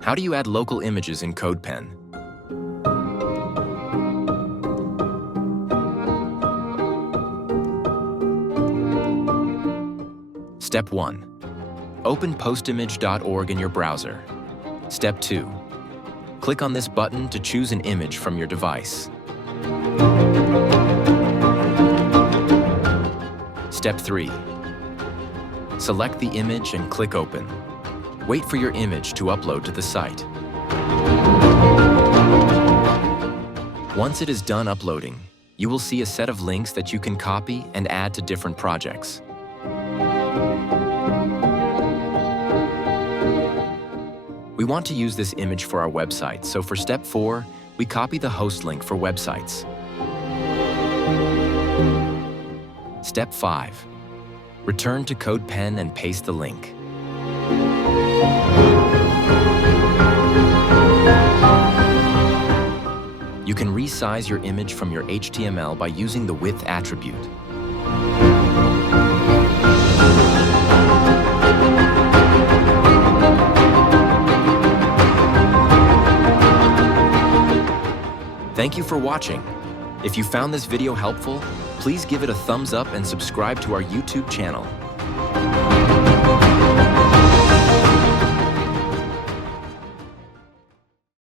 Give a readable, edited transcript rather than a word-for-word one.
How do you add local images in CodePen? Step 1. Open postimage.org in your browser. Step 2. Click on this button to choose an image from your device. Step 3. Select the image and click Open. Wait for your image to upload to the site. Once it is done uploading, you will see a set of links that you can copy and add to different projects. We want to use this image for our website, so for step 4, we copy the host link for websites. Step 5. Return to CodePen and paste the link. You can resize your image from your HTML by using the width attribute. Thank you for watching. If you found this video helpful, please give it a thumbs up and subscribe to our YouTube channel.